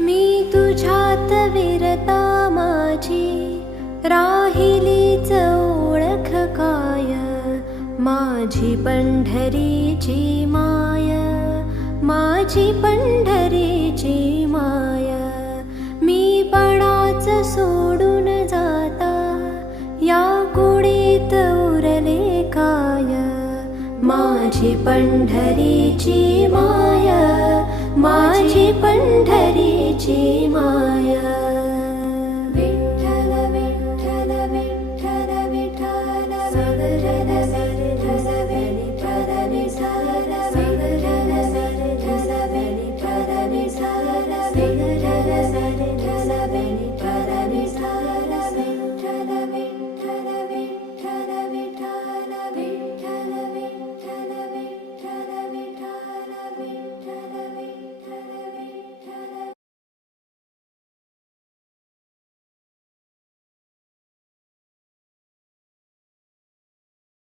मी तुझ्यात विरता माझी, राहिलीच ओळख काय, माझी पंढरीची माय, माझी पंढरीची माय. मी पणाच सोडून जाता, या कुडीत उरले काय, माझी पंढरीची माय, माझी पंढरी